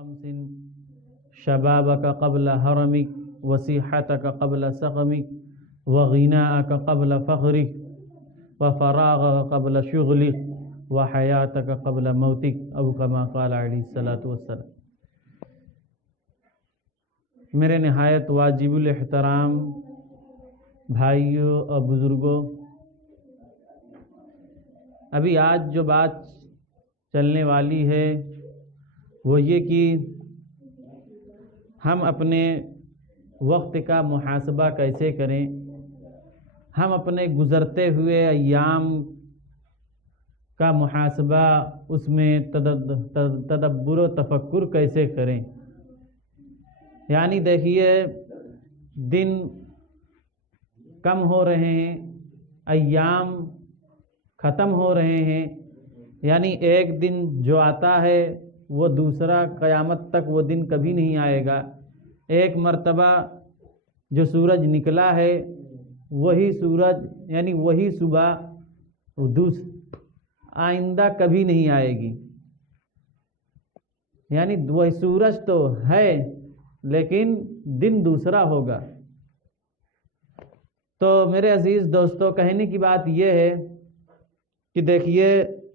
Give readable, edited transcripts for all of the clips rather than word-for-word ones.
خمس شبابك قبل هرمك وصحتك قبل سقمك وغناءك قبل فخرك وفراغك قبل شغلك وحياتك قبل موتك او كما قال علیہ الصلوۃ والسلام۔ میرے نہایت واجب الاحترام بھائیوں اور بزرگوں، ابھی آج جو بات چلنے والی ہے وہ یہ کہ ہم اپنے وقت کا محاسبہ کیسے کریں، ہم اپنے گزرتے ہوئے ایام کا محاسبہ، اس میں تدبر و تفکر کیسے کریں۔ یعنی دیکھیے، دن کم ہو رہے ہیں، ایام ختم ہو رہے ہیں، یعنی ایک دن جو آتا ہے وہ دوسرا قیامت تک وہ دن کبھی نہیں آئے گا۔ ایک مرتبہ جو سورج نکلا ہے وہی سورج یعنی وہی صبح آئندہ کبھی نہیں آئے گی، یعنی وہی سورج تو ہے لیکن دن دوسرا ہوگا۔ تو میرے عزیز دوستو، کہنے کی بات یہ ہے کہ دیکھیے،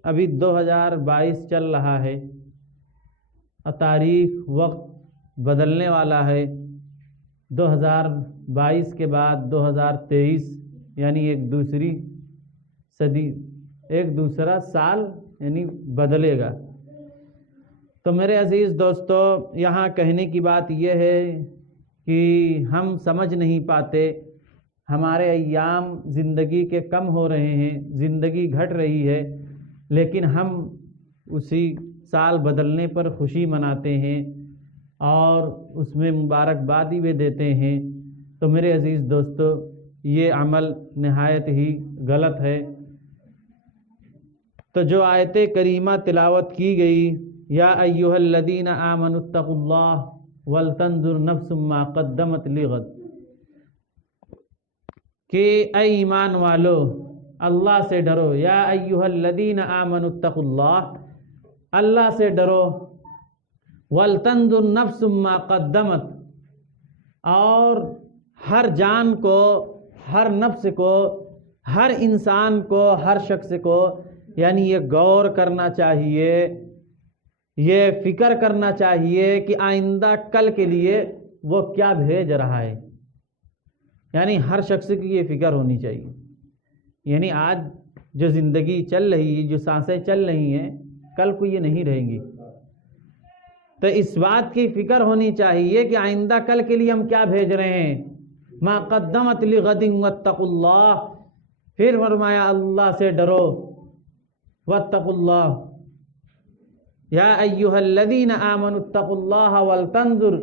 ابھی 2022 چل رہا ہے اور تاریخ وقت بدلنے والا ہے۔ 2022 کے بعد 2023 یعنی ایک دوسری صدی، ایک دوسرا سال یعنی بدلے گا۔ تو میرے عزیز دوستو، یہاں کہنے کی بات یہ ہے کہ ہم سمجھ نہیں پاتے، ہمارے ایام زندگی کے کم ہو رہے ہیں، زندگی گھٹ رہی ہے، لیکن ہم اسی سال بدلنے پر خوشی مناتے ہیں اور اس میں مبارکبادی بھی دیتے ہیں۔ تو میرے عزیز دوستو، یہ عمل نہایت ہی غلط ہے۔ تو جو آیت کریمہ تلاوت کی گئی، یا ایھا الذین آمنوا اتقوا اللہ ولتنظر نفس ما قدمت لغد، کہ اے ایمان والو اللہ سے ڈرو، یا ایھا الذین آمنوا اتقوا اللہ، اللہ سے ڈرو، ولتنظر نفس ما قدمت، اور ہر جان کو، ہر نفس کو، ہر انسان کو، ہر شخص کو یعنی یہ غور کرنا چاہیے، یہ فکر کرنا چاہیے کہ آئندہ کل کے لیے وہ کیا بھیج رہا ہے۔ یعنی ہر شخص کی یہ فکر ہونی چاہیے، یعنی آج جو زندگی چل رہی ہے، جو سانسیں چل رہی ہیں، کل کو یہ نہیں رہیں گی۔ تو اس بات کی فکر ہونی چاہیے کہ آئندہ کل کے لیے ہم کیا بھیج رہے ہیں۔ ما قدمت لغد واتقوا اللہ، پھر فرمایا اللہ سے ڈرو، واتقوا اللہ، یا ایھا الذین آمنوا اتقوا اللہ ولتنظر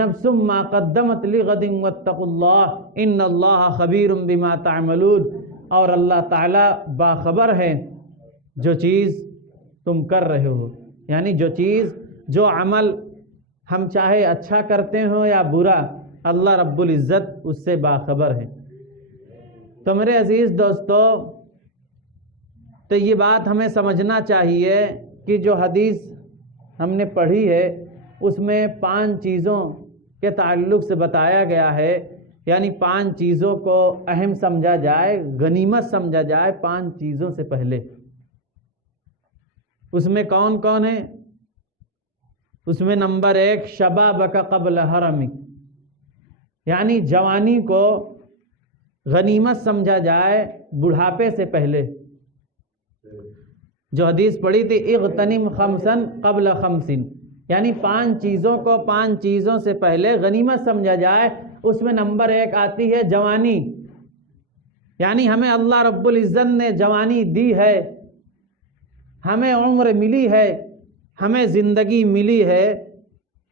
نفس ما قدمت لغد واتقوا اللہ ان اللہ خبیر بما تعملون، اور اللہ تعالیٰ باخبر ہے جو چیز تم کر رہے ہو، یعنی جو چیز، جو عمل ہم چاہے اچھا کرتے ہوں یا برا، اللہ رب العزت اس سے باخبر ہے۔ تو میرے عزیز دوستو، تو یہ بات ہمیں سمجھنا چاہیے کہ جو حدیث ہم نے پڑھی ہے اس میں 5 چیزوں کے تعلق سے بتایا گیا ہے، یعنی 5 چیزوں کو اہم سمجھا جائے، غنیمت سمجھا جائے 5 چیزوں سے پہلے۔ اس میں کون کون ہے؟ اس میں نمبر 1 شبابک قبل حرمک، یعنی جوانی کو غنیمت سمجھا جائے بڑھاپے سے پہلے۔ جو حدیث پڑھی تھی، اغتنم خمسا قبل خمس، یعنی 5 چیزوں کو 5 چیزوں سے پہلے غنیمت سمجھا جائے۔ اس میں نمبر 1 آتی ہے جوانی، یعنی ہمیں اللہ رب العزت نے جوانی دی ہے، ہمیں عمر ملی ہے، ہمیں زندگی ملی ہے،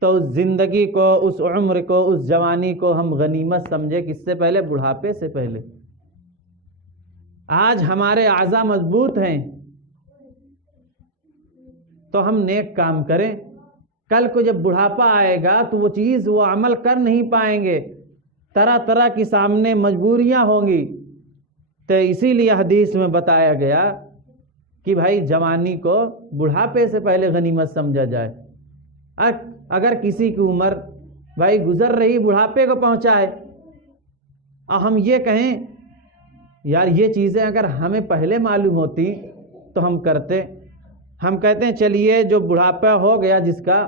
تو اس زندگی کو، اس عمر کو، اس جوانی کو ہم غنیمت سمجھے، کس سے پہلے؟ بڑھاپے سے پہلے۔ آج ہمارے اعضاء مضبوط ہیں تو ہم نیک کام کریں، کل کو جب بڑھاپا آئے گا تو وہ چیز، وہ عمل کر نہیں پائیں گے، طرح طرح کی سامنے مجبوریاں ہوں گی۔ تو اسی لیے حدیث میں بتایا گیا کہ بھائی جوانی کو بڑھاپے سے پہلے غنیمت سمجھا جائے۔ اگر کسی کی عمر بھائی گزر رہی بڑھاپے کو پہنچا ہے اور ہم یہ کہیں یار یہ چیزیں اگر ہمیں پہلے معلوم ہوتی تو ہم کرتے. ہم کہتے ہیں چلیے جو بڑھاپا ہو گیا جس کا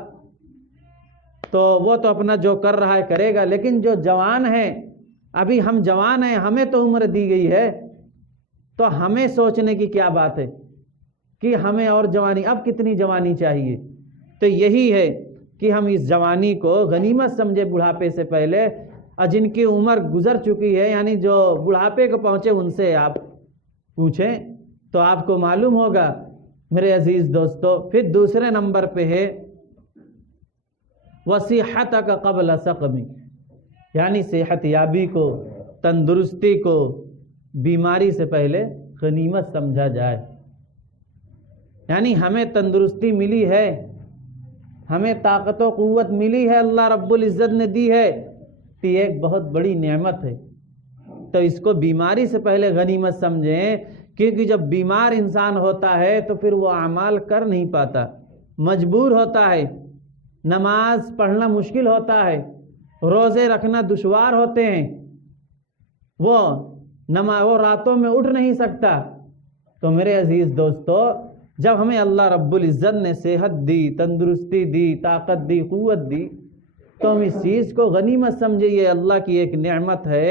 تو وہ تو اپنا جو کر رہا ہے کرے گا، لیکن جو جوان ہے ابھی ہم جوان ہیں، ہمیں تو عمر دی گئی ہے، تو ہمیں سوچنے کی کیا بات ہے کہ ہمیں اور جوانی، اب کتنی جوانی چاہیے. تو یہی ہے کہ ہم اس جوانی کو غنیمت سمجھے بڑھاپے سے پہلے، اور جن کی عمر گزر چکی ہے یعنی جو بڑھاپے کو پہنچے ان سے آپ پوچھیں تو آپ کو معلوم ہوگا میرے عزیز دوستو. پھر دوسرے نمبر پہ ہے وصیحتک قبل سقمی، یعنی صحت یابی کو، تندرستی کو بیماری سے پہلے غنیمت سمجھا جائے. یعنی ہمیں تندرستی ملی ہے، ہمیں طاقت و قوت ملی ہے، اللہ رب العزت نے دی ہے، تو یہ ایک بہت بڑی نعمت ہے. تو اس کو بیماری سے پہلے غنیمت سمجھیں، کیونکہ جب بیمار انسان ہوتا ہے تو پھر وہ اعمال کر نہیں پاتا، مجبور ہوتا ہے، نماز پڑھنا مشکل ہوتا ہے، روزے رکھنا دشوار ہوتے ہیں، وہ راتوں میں اٹھ نہیں سکتا. تو میرے عزیز دوستو، جب ہمیں اللہ رب العزت نے صحت دی، تندرستی دی، طاقت دی، قوت دی، تو ہم اس چیز کو غنیمت سمجھیں، یہ اللہ کی ایک نعمت ہے.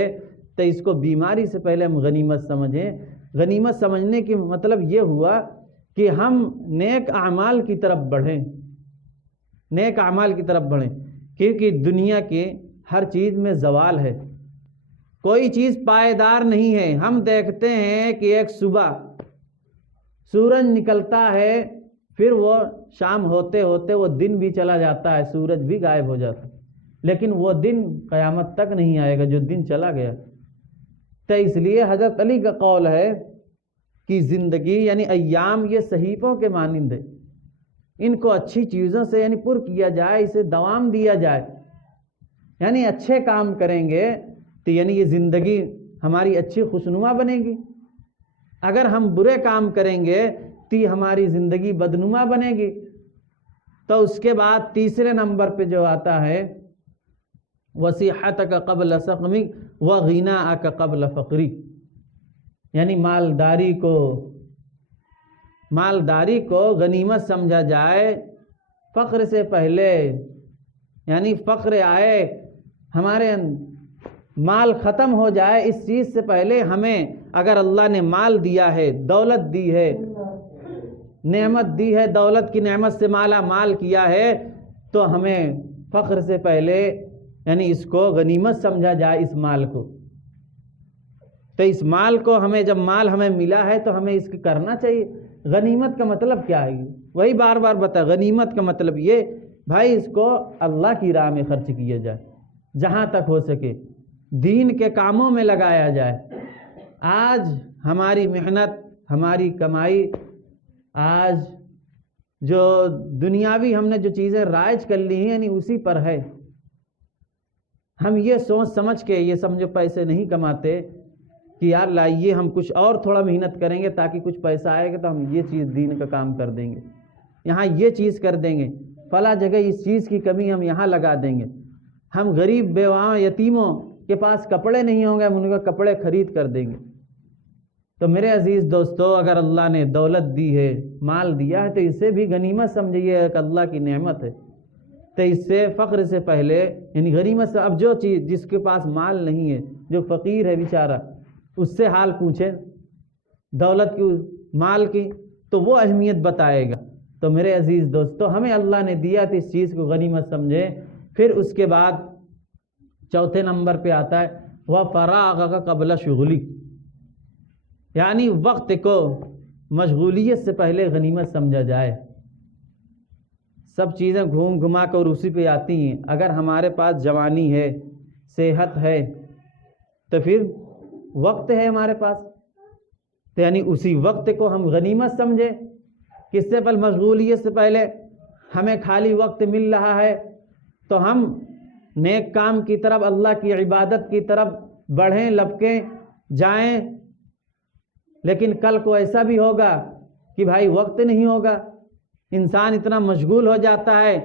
تو اس کو بیماری سے پہلے ہم غنیمت سمجھیں. غنیمت سمجھنے کی مطلب یہ ہوا کہ ہم نیک اعمال کی طرف بڑھیں، نیک اعمال کی طرف بڑھیں، کیونکہ دنیا کی ہر چیز میں زوال ہے، کوئی چیز پائیدار نہیں ہے. ہم دیکھتے ہیں کہ ایک صبح سورج نکلتا ہے، پھر وہ شام ہوتے ہوتے وہ دن بھی چلا جاتا ہے، سورج بھی غائب ہو جاتا ہے، لیکن وہ دن قیامت تک نہیں آئے گا جو دن چلا گیا. تو اس لیے حضرت علی کا قول ہے کہ زندگی یعنی ایام یہ صحیفوں کے مانند ہے، ان کو اچھی چیزوں سے یعنی پر کیا جائے، اسے دوام دیا جائے. یعنی اچھے کام کریں گے تو یعنی یہ زندگی ہماری اچھی خوشنما بنے گی. اگر ہم برے کام کریں گے تو ہماری زندگی بدنما بنے گی. تو اس کے بعد تیسرے نمبر پہ جو آتا ہے وصیحتک قبل سقمی وغناءک قبل فقری، یعنی مالداری کو غنیمت سمجھا جائے فقر سے پہلے. یعنی فقر آئے، ہمارے مال ختم ہو جائے، اس چیز سے پہلے ہمیں اگر اللہ نے مال دیا ہے، دولت دی ہے، نعمت دی ہے، دولت کی نعمت سے مالا مال کیا ہے، تو ہمیں فقر سے پہلے یعنی اس کو غنیمت سمجھا جائے اس مال کو. تو اس مال کو ہمیں جب مال ہمیں ملا ہے تو ہمیں اس کی کرنا چاہیے. غنیمت کا مطلب کیا ہے؟ وہی بار بار بتا، غنیمت کا مطلب یہ بھائی اس کو اللہ کی راہ میں خرچ کیا جائے، جہاں تک ہو سکے دین کے کاموں میں لگایا جائے. آج ہماری محنت، ہماری کمائی، آج جو دنیاوی ہم نے جو چیزیں رائج کر لی ہیں یعنی اسی پر ہے. ہم یہ سوچ سمجھ کے یہ سمجھو پیسے نہیں کماتے کہ یار لائیے ہم کچھ اور تھوڑا محنت کریں گے تاکہ کچھ پیسہ آئے گا تو ہم یہ چیز دین کا کام کر دیں گے، یہاں یہ چیز کر دیں گے، فلاں جگہ اس چیز کی کمی ہم یہاں لگا دیں گے. ہم غریب بیواؤں یتیموں کے پاس کپڑے نہیں ہوں گے، ہم ان کو کپڑے خرید کر دیں گے. تو میرے عزیز دوستو، اگر اللہ نے دولت دی ہے، مال دیا ہے، تو اسے بھی غنیمت سمجھیے، ایک اللہ کی نعمت ہے. تو اس سے فقر سے پہلے یعنی غنیمت سے، اب جو چیز جس کے پاس مال نہیں ہے، جو فقیر ہے بیچارہ، اس سے حال پوچھے دولت کی، مال کی، تو وہ اہمیت بتائے گا. تو میرے عزیز دوستو، ہمیں اللہ نے دیا تو اس چیز کو غنیمت سمجھے. پھر اس کے بعد چوتھے نمبر پہ آتا ہے وَفَرَاغَكَ قَبْلَ شُغْلِكَ، یعنی وقت کو مشغولیت سے پہلے غنیمت سمجھا جائے. سب چیزیں گھوم گھما کر اسی پہ آتی ہیں. اگر ہمارے پاس جوانی ہے، صحت ہے، تو پھر وقت ہے ہمارے پاس، تو یعنی اسی وقت کو ہم غنیمت سمجھے. کس سے پہلے؟ مشغولیت سے پہلے. ہمیں خالی وقت مل رہا ہے تو ہم نیک کام کی طرف، اللہ کی عبادت کی طرف بڑھیں، لپکیں، جائیں. لیکن کل کو ایسا بھی ہوگا کہ بھائی وقت نہیں ہوگا، انسان اتنا مشغول ہو جاتا ہے،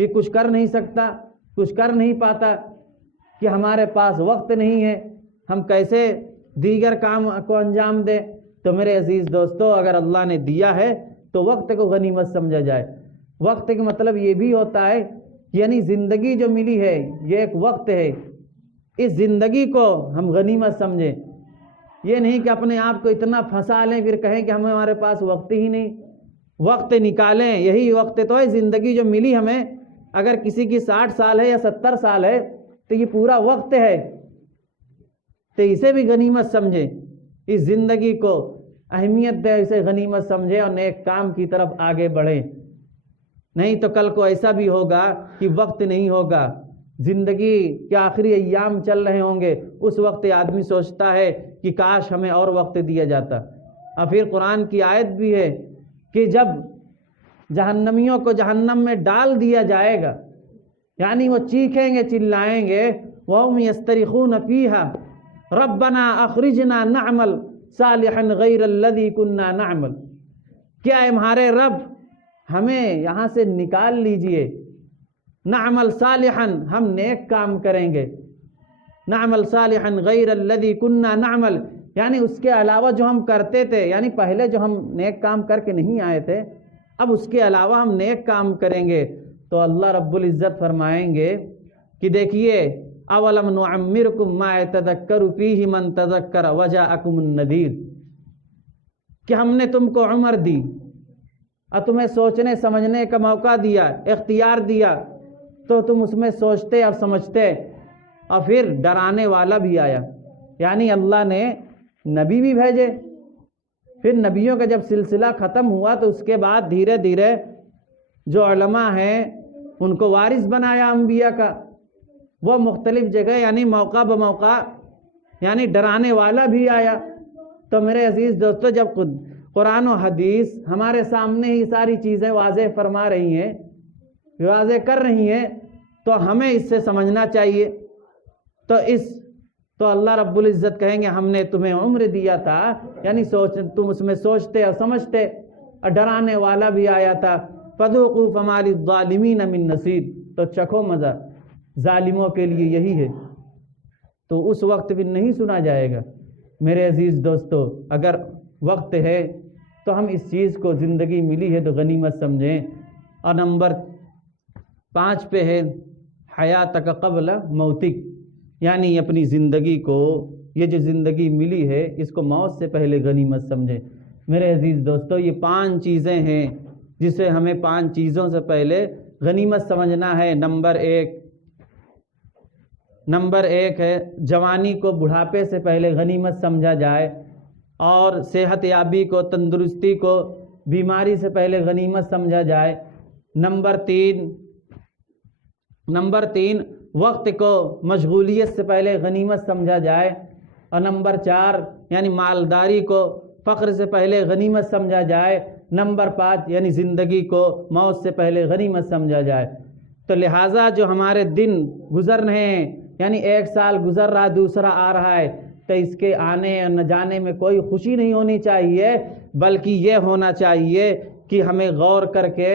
کہ کچھ کر نہیں سکتا، کچھ کر نہیں پاتا، کہ ہمارے پاس وقت نہیں ہے، ہم کیسے دیگر کام کو انجام دیں؟ تو میرے عزیز دوستو، اگر اللہ نے دیا ہے تو وقت کو غنیمت سمجھا جائے۔ وقت کا مطلب یہ بھی ہوتا ہے، یعنی زندگی جو ملی ہے یہ ایک وقت ہے، اس زندگی کو ہم غنیمت سمجھیں۔ یہ نہیں کہ اپنے آپ کو اتنا پھنسا لیں پھر کہیں کہ ہمارے پاس وقت ہی نہیں۔ وقت نکالیں، یہی وقت تو ہے، زندگی جو ملی ہمیں، اگر کسی کی 60 سال ہے یا 70 سال ہے تو یہ پورا وقت ہے، تو اسے بھی غنیمت سمجھیں، اس زندگی کو اہمیت دے، اسے غنیمت سمجھیں اور نیک کام کی طرف آگے بڑھیں۔ نہیں تو کل کو ایسا بھی ہوگا کہ وقت نہیں ہوگا، زندگی کے آخری ایام چل رہے ہوں گے، اس وقت آدمی سوچتا ہے کہ کاش ہمیں اور وقت دیا جاتا۔ اور پھر قرآن کی آیت بھی ہے کہ جب جہنمیوں کو جہنم میں ڈال دیا جائے گا، یعنی وہ چیخیں گے، چلائیں گے، وَهُمْ يَسْتَرِخُونَ فِيهَا رَبَّنَا أَخْرِجْنَا نَعْمَلْ صَالِحًا غَيْرَ الَّذِي كُنَّا نَعْمَلْ، کیا ہمارے رب ہمیں یہاں سے نکال لیجئے، نعمل صالحا، ہم نیک کام کریں گے، نعمل صالحا غیر الذی کننا نعمل، یعنی اس کے علاوہ جو ہم کرتے تھے، یعنی پہلے جو ہم نیک کام کر کے نہیں آئے تھے، اب اس کے علاوہ ہم نیک کام کریں گے۔ تو اللہ رب العزت فرمائیں گے کہ دیکھیے، اولم نعمرکم ما یتذکر فیہ من تذکر وجاءکم النذیر، کہ ہم نے تم کو عمر دی اور تمہیں سوچنے سمجھنے کا موقع دیا، اختیار دیا، تو تم اس میں سوچتے اور سمجھتے، اور پھر ڈرانے والا بھی آیا، یعنی اللہ نے نبی بھی بھیجے۔ پھر نبیوں کا جب سلسلہ ختم ہوا تو اس کے بعد دھیرے دھیرے جو علماء ہیں ان کو وارث بنایا انبیاء کا، وہ مختلف جگہ یعنی موقع بموقع یعنی ڈرانے والا بھی آیا۔ تو میرے عزیز دوستو، جب قرآن و حدیث ہمارے سامنے ہی ساری چیزیں واضح فرما رہی ہیں، واضح کر رہی ہیں، تو ہمیں اس سے سمجھنا چاہیے۔ تو اللہ رب العزت کہیں گے ہم نے تمہیں عمر دیا تھا، یعنی تم اس میں سوچتے اور سمجھتے، اور ڈرانے والا بھی آیا تھا۔ فذوقوا فما للظالمین من نصیر، تو چکھو مزہ، ظالموں کے لیے یہی ہے۔ تو اس وقت بھی نہیں سنا جائے گا۔ میرے عزیز دوستو، اگر وقت ہے تو ہم اس چیز کو، زندگی ملی ہے تو غنیمت سمجھیں۔ اور نمبر 5 پہ ہے حیاتک قبل موتک، یعنی اپنی زندگی کو، یہ جو زندگی ملی ہے اس کو موت سے پہلے غنیمت سمجھیں۔ میرے عزیز دوستو، یہ 5 چیزیں ہیں جسے ہمیں 5 چیزوں سے پہلے غنیمت سمجھنا ہے۔ نمبر ایک ہے جوانی کو بڑھاپے سے پہلے غنیمت سمجھا جائے، اور صحت یابی کو، تندرستی کو بیماری سے پہلے غنیمت سمجھا جائے۔ نمبر تین وقت کو مشغولیت سے پہلے غنیمت سمجھا جائے، اور نمبر 4 یعنی مالداری کو فقر سے پہلے غنیمت سمجھا جائے۔ نمبر 5 یعنی زندگی کو موت سے پہلے غنیمت سمجھا جائے۔ تو لہٰذا جو ہمارے دن گزر رہے ہیں، یعنی 1 سال گزر رہا، دوسرا آ رہا ہے، تو اس کے آنے اور نہ جانے میں کوئی خوشی نہیں ہونی چاہیے، بلکہ یہ ہونا چاہیے کہ ہمیں غور کر کے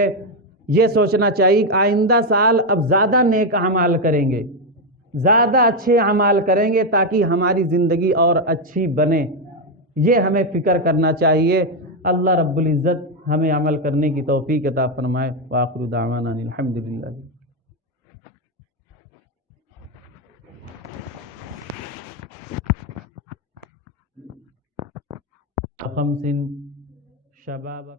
یہ سوچنا چاہیے کہ آئندہ سال اب زیادہ نیک اعمال کریں گے، زیادہ اچھے اعمال کریں گے تاکہ ہماری زندگی اور اچھی بنے۔ یہ ہمیں فکر کرنا چاہیے۔ اللہ رب العزت ہمیں عمل کرنے کی توفیق عطا فرمائے۔ وآخر دعوانا الحمدللہ۔ خمس شباب